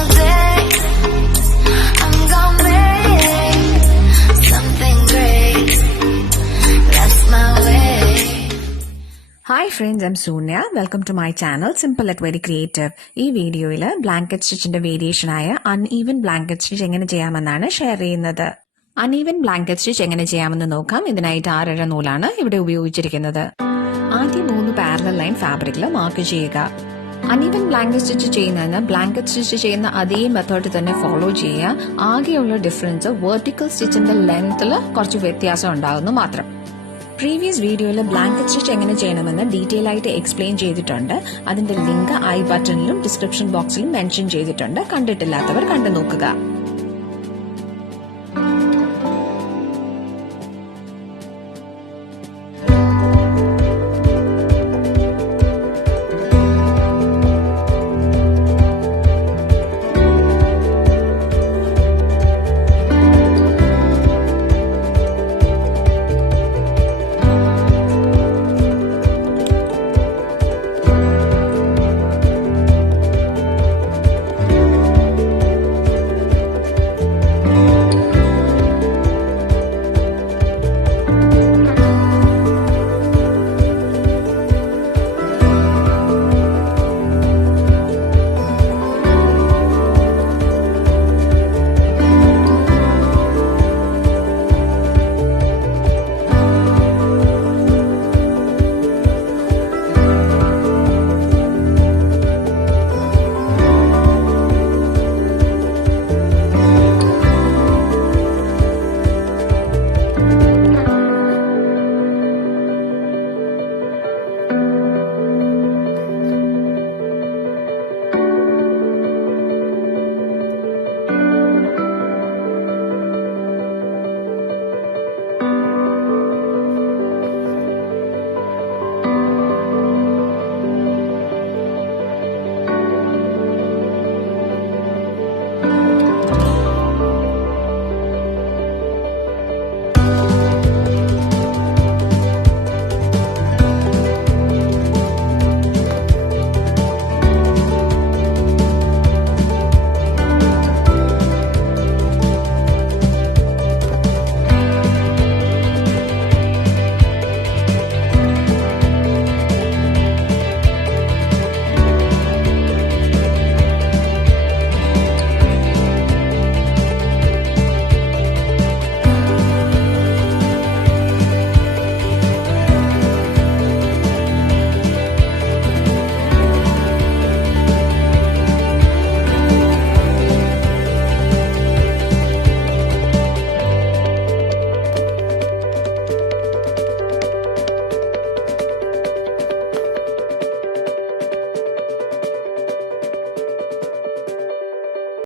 single day. I'm gonna make something great. That's my way. Hi friends, I'm Sonia. Welcome to my channel Simple at Very Creative. ഈ വീഡിയോയിൽ blanket സ്റ്റിച്ചിന്റെ variation ആയ uneven blanket stitch എങ്ങനെ ചെയ്യാമെന്നാണ് share ചെയ്യുന്നത്. Uneven blanket stitch എങ്ങനെ ചെയ്യാമെന്ന് നോക്കാം. ഇതിനായിട്ട് 6 നൂലാണ് ഇവിടെ ഉപയോഗിച്ചിരിക്കുന്നത്. ആദ്യം 3 പാരലൽ ലൈൻ ഫാബ്രിക്കിൽ മാർക്ക് ചെയ്യുക. അൺഈവൻ ബ്ലാങ്കറ്റ് സ്റ്റിച്ച് ചെയ്യുന്നതിന് ബ്ലാങ്കറ്റ് സ്റ്റിച്ച് ചെയ്യുന്ന അതേ മെത്തേഡ് തന്നെ ഫോളോ ചെയ്യുക. ആകെയുള്ള ഡിഫറൻസ് വെർട്ടിക്കൽ സ്റ്റിച്ചിന്റെ ലെങ്ത്തിൽ കുറച്ച് വ്യത്യാസം ഉണ്ടാകുന്നു മാത്രം. പ്രീവിയസ് വീഡിയോയിൽ ബ്ലാങ്കറ്റ് സ്റ്റിച്ച് എങ്ങനെ ചെയ്യണമെന്ന് ഡീറ്റെയിൽ ആയിട്ട് എക്സ്പ്ലെയിൻ ചെയ്തിട്ടുണ്ട്. അതിന്റെ ലിങ്ക് ഐ ബട്ടണിലും ഡിസ്ക്രിപ്ഷൻ ബോക്സിലും മെൻഷൻ ചെയ്തിട്ടുണ്ട്. കണ്ടിട്ടില്ലാത്തവർ കണ്ടു നോക്കുക.